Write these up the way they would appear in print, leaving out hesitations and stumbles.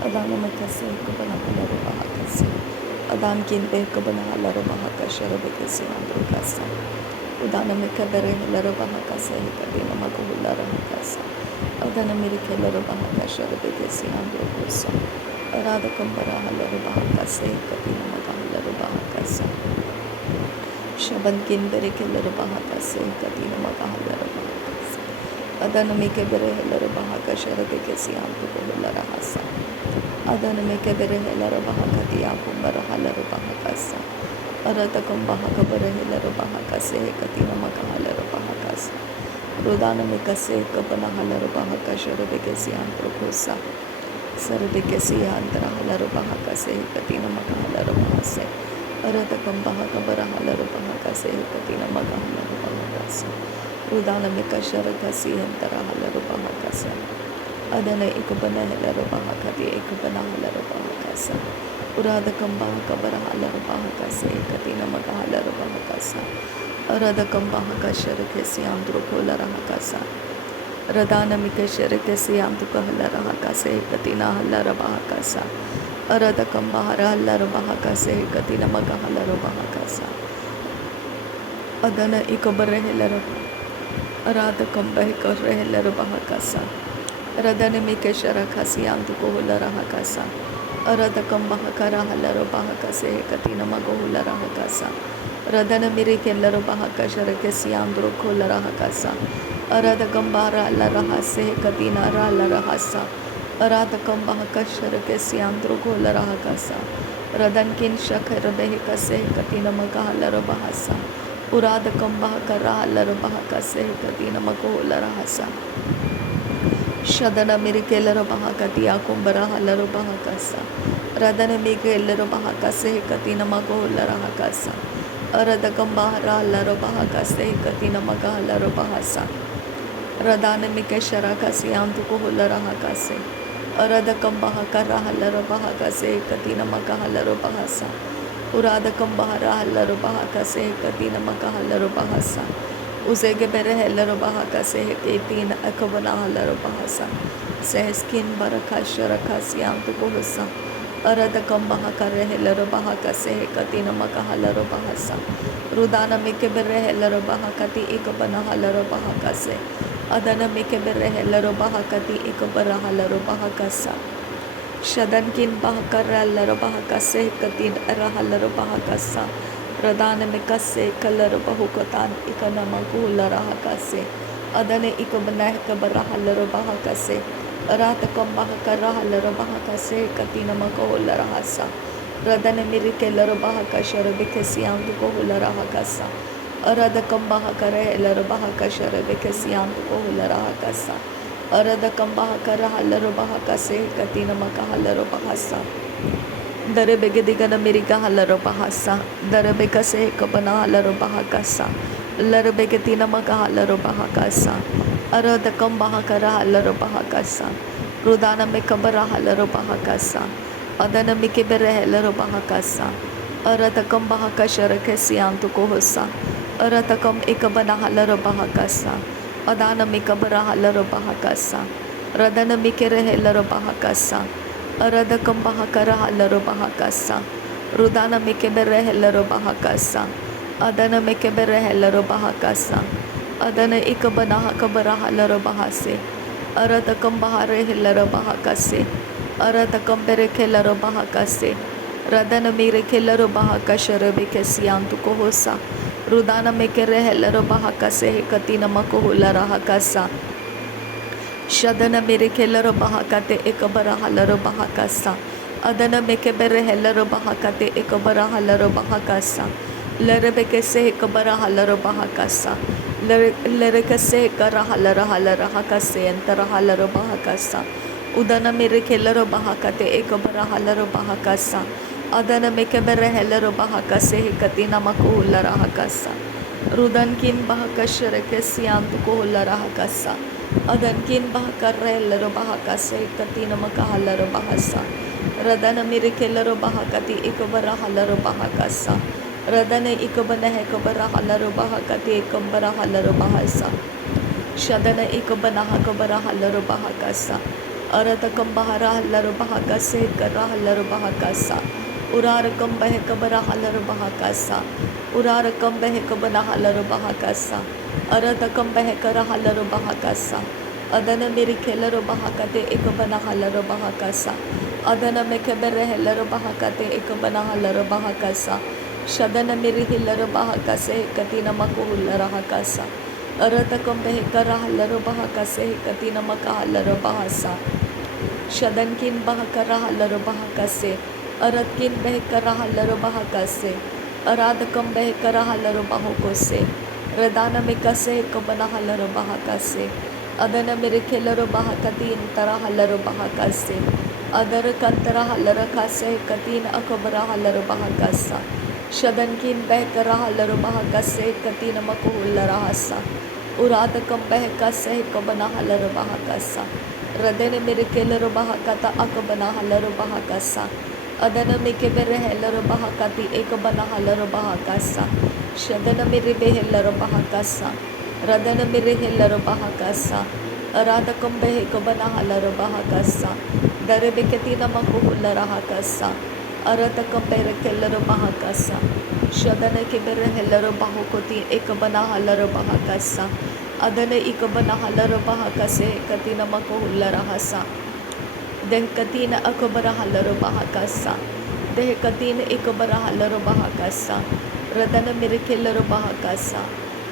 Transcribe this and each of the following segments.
Adana Makase, Kabana Bahakasi, Adan Kinbe Kabana Larabahaka, Sharabekasi, Andrukasa, Udana Mikabere, Larabahakase, Kadina Makuhula Rahakasa, Adana Mirike Larabahaka, Sharabekasi, Andrukusa, Arada Kambara Larabahakase, Kadina Magahala Rabahakasa, Shaban Kinbereke Larabahakase, Kadina Magahala Rabahakasa, Adana Mikabere, Larabahaka, Sharabekasi, Andrukuhula Rahasa. Adana Mekabere Larabaha Diakumbara Halarabahakasa. Aratakumbaha Barahilabahakase, Katina Makahalarabahakasa. Rudana Mikase, Kapana Halarabahaka, Sharabekasi Antrokosa. Sarabekasi Andra Halarabahakase, Katina Makahalarabahase. Aratakumbaha Kabarahalarabahakase, Katina Makahalarabahakasa. Rudana Mikasharakasi Andra Halarabahakasa. Adana ikubana Larabahakati, Ikubana Larabahakasa, Urada Kambaha Kabaraha Larabahakase, Katina Magaha Larabahakasa, Arada Kambaha Kasharakesi Andrukola Rahakasa, Radana Mikasharakesi Andukahala Rahakase, Katina Larabahakasa, Arada Kambahara Larabahakase, Katina Magaha Larabahakasa, Adana Ikabarehe Larabahakasa, Arada Kambahi Karehe Larabahakasa. Radana Mikeshara Kasiantu Kohula Rahakasa, Arada Kambahakara Halarabahakase, Katina Magohula Rahakasa, Radana Mirike Larabahakashara Kasiandro Kola Rahakasa, Arada Kambara Larahase, Katina Ralarahasa, Arada Kambahakashara Kasiandro Kola Rahakasa, Radankin Shakara Behikase, Katina Magahala Rabahasa, Urada Kambahakara Larabahakase, Katina Magohula Rahasa. Shadana Mirikela Bahakatia Kumbara Halarabahakasa, Radana Mikela Bahakase, Katina Magola Rahakasa, Arada Kambara Larabahakase, Katina Magahala Rabahasa, Radana Mikeshara Kasiantu Kohula Rahakase, Arada Kambahakara Halarabahakase, Katina Magahala Rabahasa, Urada Kambahara Halarabahakase, Katina Magahala Rabahasa. Uzege bere Larabahakase, Katina Akabana Larabahasa, Sehskin Barakasha Rakasiantu Kohasa, Arada Kambahakare Larabahakase, Katina Makahala Rabahasa, Rudana Mikebere Larabahakati Ikabana Larabahakase, Adana Mikebere Larabahakati Ikabara Larabahakasa, Shadankin Bahakara Larabahakase, Katin Arahalarabahakasa. Radana Mikase, Kalarabahukatan, Ikanamagula Rahakase, Adane Ikabana Kabaraha Larabahakase, Arata Kambahakaraha Larabahakase, Katina Magola Rahasa, Radana Mirike Larabahaka Sharabekasian to Kohula Rahakasa, Arada Kambahakare Larabahaka Sharabekasian to Kohula Rahakasa, Arada Kambahakaraha Larabahakase, Katina Makahala Rabahasa. Darebegedigana Mirika Halarabahasa, Darebekase Kabana Halarabahakasa, Larabegatina Maka Halarabahakasa, Arada Kambahakara Halarabahakasa, Rudana Mekabara Halarabahakasa, Adana Mikibere Halarabahakasa, Arata Kambahakashara Kesiantu Kohosa, Aratakam Ikabana Halarabahakasa, Adana Mikabara Halarabahakasa, Radana Mikere Halarabahakasa, Arada Kambahakara Halarabahakasa, Rudana Mikebere Halarabahakasa, Adana Mikebere Halarabahakasa, Adana Ikabana Kabara Halarabahase, Arada Kambahare Halarabahakase, Arada Kambere Kelarabahakase, Radana Mire Kelarabahakashara Bekesiantu Kohosa, Rudana Mekere Halarabahakase, Katina Makohula Rahakasa, Shadana Mirike Larabahakate Ekabara Halarabahakasa, Adana Mekebere Halarabahakate Ekabara Halarabahakasa, Lerebekese Ekabara Halarabahakasa, Lerekase Kara Halarahakase and Tarahalarabahakasa, Udana Mirike Larabahakate Ekabara Halarabahakasa, Adana Mekebere Halarabahakase Katina Makuhula Rahakasa, Rudankin Bahakasharekesiantu Kohula Rahakasa, Adankin Bahakare Larabahakase, Katina Makahala Rabahasa, Radana Mirike Larabahakati Ikabara Halarabahakasa, Radane Ikabana Hekabara Halarabahakati Ikambara Halarabahasa, Shadana Ikabana Hakabara Halarabahakasa, Aratakam bahara halaru bahakase kara halaru bahakasa. Urarakam behekabara halaru bahakasa. Urarakam behekabana halaru bahakasa. Aratakam behekara halaru bahakasa. Adana miri kelaru bahakate ekabana halaru bahakasa. Adana mekebere halaru bahakate ekabana halaru bahakasa. Shadana miri hilaru bahakase katina makuhulara hakasa. Aratakam behekara halaru bahakase katina makahalaru bahasa. Shadankin bahakara halaru bahakase. Aratkin behekara halaru bahakase. Aradakam behekara halaru bahakose. Radana mikase kabana halaru bahakase. Adana mirikelaru bahakati intara halaru bahakase. Adara kantara halaru kase katin akabara halaru bahakasa. Shadankin behekara halaru bahakase katina makuhulara hasa. Uradakam behekase kabana halaru bahakasa. Radene mirikelaru bahakata akabana halaru bahakasa. Adana mikebere helaru bahakati ekabana halaru bahakasa. Shadana miribe helaru bahakasa. Radana miri helaru bahakasa. Aradakam behekabana halaru bahakasa. Darebekatina makuhulara hakasa. Aratakam berekelaru bahakasa. Shadana kibere helaru bahukoti ekabana halaru bahakasa. Adana ikabana halaru bahakase katina makuhulara hasa. Dehkatina akabara halaru bahakasa. Dehkatina ikabara halaru bahakasa. Radana mirikelaru bahakasa.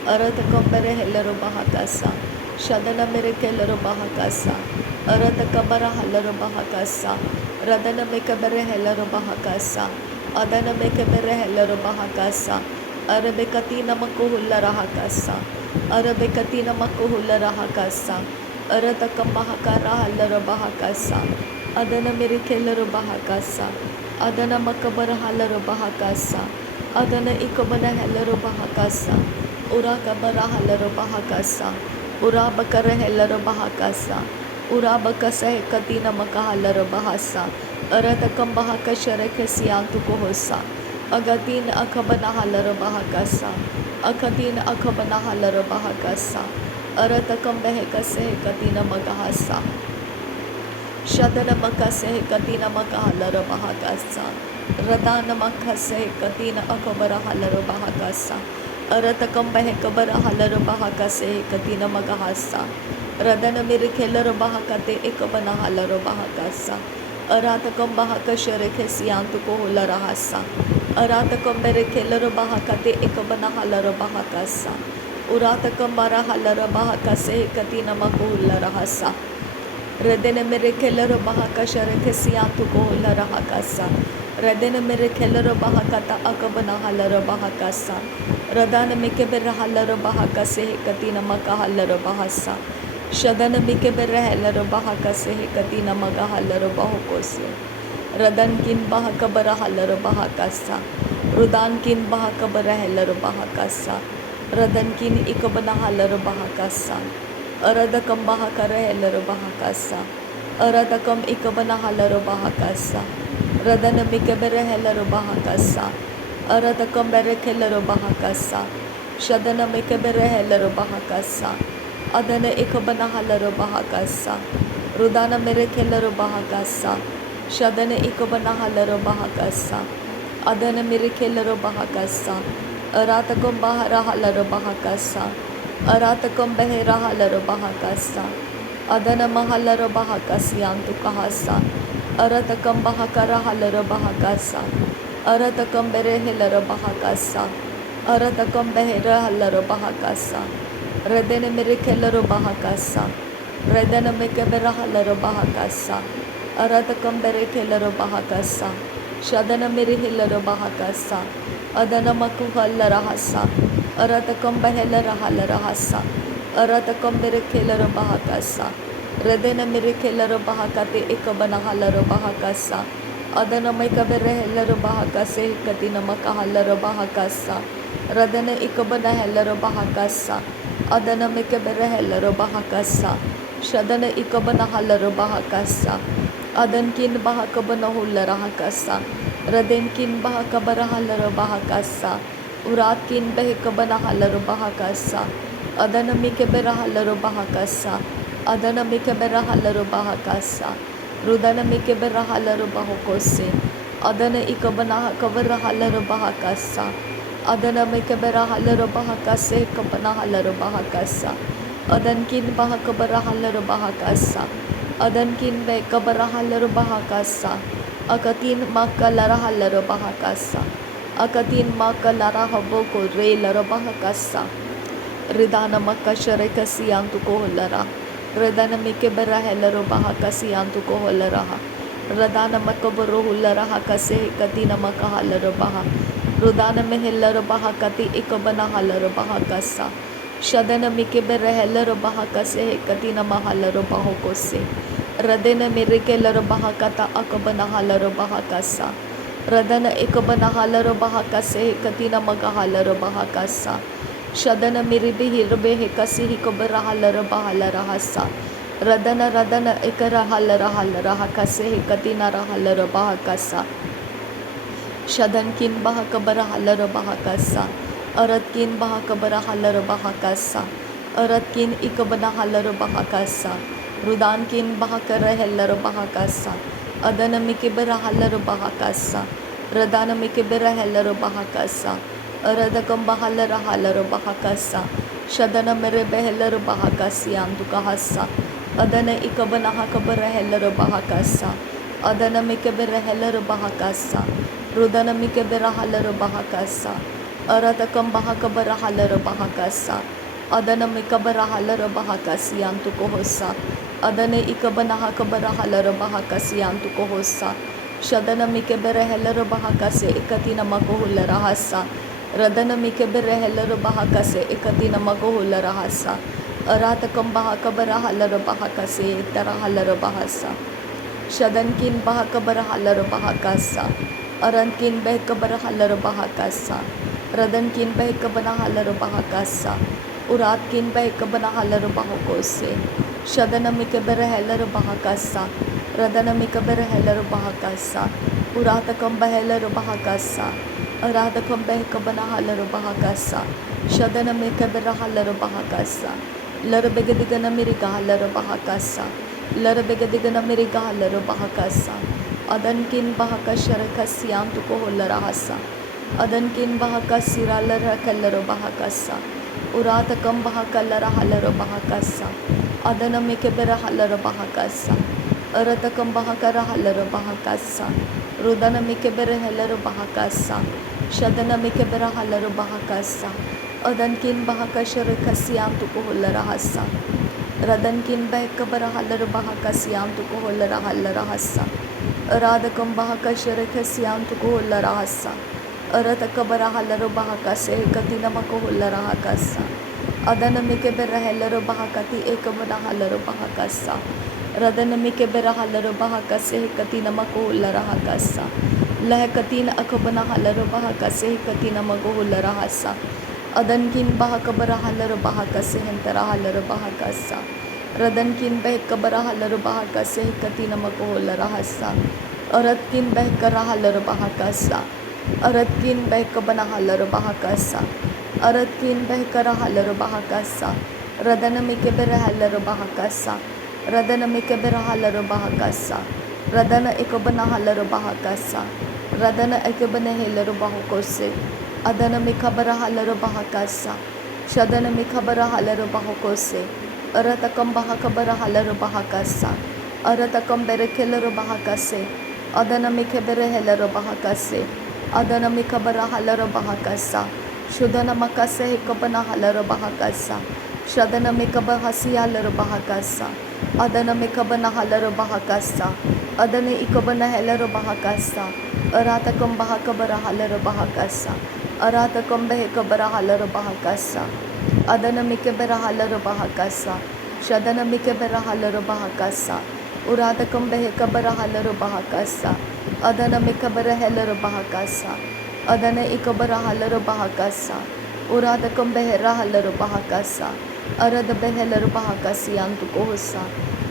Aratakambere helaru bahakasa. Shadana mirikelaru bahakasa. Aratakabara halaru bahakasa. Radana mikabere helaru bahakasa. Adana mikabere helaru bahakasa. Arabekatina makuhulara hakasa. Arabekatina makuhulara hakasa. Aratakam bahakara halaru bahakasa. Adana mirikelaru bahakasa. Adana makabara halaru bahakasa. Adana ikabana halaru bahakasa. Urakabara halaru bahakasa. Urabakara halaru bahakasa. Urabakasa katina makahalaru bahasa. Aratakam bahakashara kasiyantu kohosa. Agatin akabana halaru bahakasa. Akatin akabana halaru bahakasa. Aratakam behekase katina magahasa. Shadana makase katina makahalara bahakasa. Radana makase katina akabara halara bahakasa. Aratakam behekabara halara bahakase katina magahasa. Radana mirikelara bahakate ekabana halara bahakasa. Aratakam bahakashare kesiyantu kohulara hasa. Aratakam berekelara bahakate ekabana halara bahakasa. Uratakam bara halara bahakase katina makuhulara hasa. Radena mirikelaru bahakashare kesiyantu kohulara hakasa. Radena mirikelaru bahakata akabana halara bahakasa. Radana mikebera halara bahakase katina makahalara bahasa. Shadana mikebera halara bahakase katina magahalara bahukose. Radankin bahakabara halara bahakasa. Rudankin bahakabara halara bahakasa. Radankin ikabana halara bahakasa. Aradakam bahakara helaru bahakasa. Aradakam ikabana halaru bahakasa. Radana mikabere helaru bahakasa. Aradakam berek helaru bahakasa. Shadana mikabere helaru bahakasa. Adana ikabana halaru bahakasa. Rudana merek helaru bahakasa. Shadana ikabana halaru bahakasa. Adana mirek helaru bahakasa. Aratakam bahara halaru bahakasa. Aratakam behera halaru bahakasa. Adana mahalaru bahakasyantu kahasa. Aratakam bahakara halaru bahakasa. Aratakam bere helaru bahakasa. Aratakam behera halaru bahakasa. Redene mirikelaru bahakasa. Redene mikebera halaru bahakasa. Aratakam bere helaru bahakasa. Shadana mirihilaru bahakasa. Adana makuhalara hasa. Aratakam behelara halara hasa. Aratakam mirikelaru bahakasa. Redene mirikelaru bahakati ikabana halaru bahakasa. Adana mikabere helaru bahakase katina makahalaru bahakasa. Radana ikabana helaru bahakasa. Adana mikabere helaru bahakasa. Shadana ikabana halaru bahakasa. Adankin bahakabana hulara hakasa. Radenkin bahakabara halaru bahakasa. Uratkin behekabana halaru bahakasa. Adana mikabera halaru bahakasa. Adana mikebera halaro bahakasa. Rudana mikebera halaro bahokose. Adana ikabana hakabara halaro bahakasa. Adana mikebera halaro bahakase kabana halaro bahakasa. Adankin bahakabara halaro bahakasa. Adankin bekabara halaro bahakasa. Akatin makalara halaro bahakasa. Akatin makalara haboko re lara bahakasa. Ridana makashare kasiyantu koholara. Radana mikebera helaro bahakasiyantu koholaraha. Radana makabaro hularaha kase katina makahalaro baha. Rudana mehelaro bahakati ikabana halaro bahakasa. Shadana mikebera helaro bahakase katina mahalaro bahokose. Radena mirikelaro bahakata akabana halaro bahakasa. Radana ikabana halaro bahakase katina magahalaro bahakasa. Shadana miribihi rubehe kasihi kubara halara bahala rahasa. Radana radana ikara halara halara hakasehi katina rahalara bahakasa. Shadankin bahakabara halara bahakasa. Aratkin bahakabara halara bahakasa. Aratkin ikabana halara bahakasa. Rudankin bahakara halara bahakasa. Adana mikibara halara bahakasa. Radana mikibara halara bahakasa. Aradakam bahalara halara bahakasa. Shadana mere behelara bahakasi antukahasa. Adana ikabana hakabara helara bahakasa. Adana mikebera helara bahakasa. Rudana mikebera halara bahakasa. Aradakam bahakabara halara bahakasa. Adana mikabara halara bahakasi antukohosa. Adana ikabana hakabara halara bahakasi antukohosa. Shadana mikebera helara bahakase ikatina makohulara hasa. Radana mikebere helara bahakase ikatina magohulara hasa. Aratakam bahakabara halara bahakase itara halara bahasa. Shadankin bahakabara halara bahakasa. Arankin behkabara halara bahakasa. Radankin behkabana halara bahakasa. Uratkin behkabana halara bahakose. Shadana mikebere helara bahakasa. Radana mikebere helara bahakasa. Uratakam behelara bahakasa. Aradakam behkabana halara bahakasa. Shadana mikebera halara bahakasa. Lara begadigana miriga halara bahakasa. Lara begadigana miriga halara bahakasa. Adankin bahakashara kasyantu koholara hasa. Adankin bahakasira lara kallara bahakasa. Uratakam bahakallara halara bahakasa. Adana mikebera halara bahakasa. Aratakam bahakara halara bahakasa. Rudana mikebera halara bahakasa. Shadana mikebera halara bahakasa. Adankin bahakashara kasyantu koholara hasa. Radankin behkabara halara bahakasyantu koholara halara hasa. Aradakam bahakashara kasyantu koholara hasa. Aratakabara halara bahakase katina makoholara hakasa. Adana mikebera halara bahakati ekabara halara bahakasa. Radana mikebera halara bahakase katina makoholara hakasa. Lahakatina akabana halara bahakase katina makoholara hasa. Adankin bahakabara halara bahakase hentara halara bahakasa. Radankin behkabara halara bahakase katina makoholara hasa. Aratkin behkara halara bahakasa. Aratkin behkabana halara bahakasa. Aratkin behkara halara bahakasa. Radana mikebera halara bahakasa. Radana mikebera halara bahakasa. Radana ikabana halara bahakasa. Radana ikabana halara bahakose. Adana mikabara halara bahakasa. Shadana mikabara halara bahakose. Aratakam bahakabara halara bahakasa. Aratakam berekelara bahakase. Adana mikebere halara bahakase. Adana mikabara halara bahakasa. Shudana makase hikabana halara bahakasa. Shadana mikabahasi halara bahakasa. Adana mikabana halara bahakasa. Adana ikabana halara bahakasa. Aratakam bahakabara halara bahakasa. Aratakam behkabara halara bahakasa. Adana mikebera halara bahakasa. Shadana mikebera halara bahakasa. Uradakam behkabara halara bahakasa. Adana mikabara halara bahakasa. Adana ikabara halara bahakasa. Uradakam behra halara bahakasa. Arada behelara bahakasi antukohosa.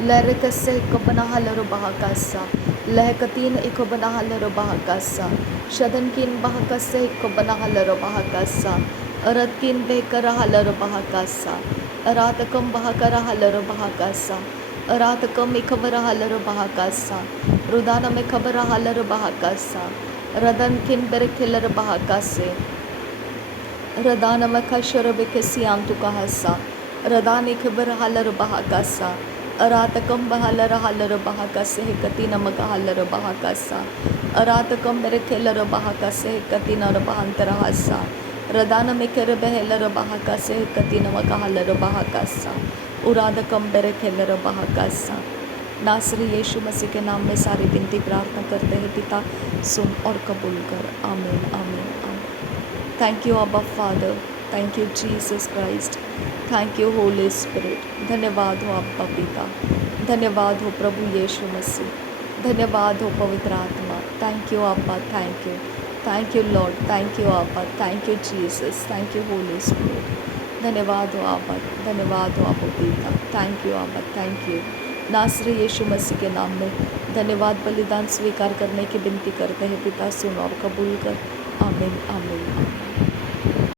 Larakase ikabana halara bahakasa. Lahakatina ikabana halara bahakasa. Shadankin bahakase ikabana halara bahakasa. Aratkin behkara halara bahakasa. अरातकम बहाकरा हलर बहाकासा अरातकम इखबरा हलर बहाकासा रुदाना में खबरा हलर बहाकासा रदन किन बेरखिलर बहाकासे रदानम कशरबिकसियाम तुकहसा रदान इखबर हलर बहाकासा अरातकम बहलर हलर बहाकासे कति नमक हलर बहाकासा अरातकम बेरखिलर बहाकासे कति नर बहंतरहसा रदान में कर बहलर बहाकासे कति नमक हलर बहाकासा उरादकम बेरखिलर बहाकासा नासरी यीशु मसीह के नाम में सारी विनती प्रार्थना करते हैं पिता, सुन और कबूल कर। आमीन आमीन आमीन। थैंक यू अब्बा father, thank you Jesus Christ, thank you Holy Spirit. धन्यवाद हो अब्बा पिता, धन्यवाद हो प्रभु यीशु मसीह, धन्यवाद हो पवित्र आत्मा। Thank you Abba, thank you Lord, thank you Abba, thank you Jesus, thank you Holy Spirit. धन्यवाद हो अब्बा, धन्यवाद हो अब्बा पिता, thank you Abba, thank you. नासरी यीशु मसीह के नाम में धन्यवाद बलिदान स्वीकार करने की विनती करते हैं पिता, सुन और कबूल कर। आमीन आमीन आमीन।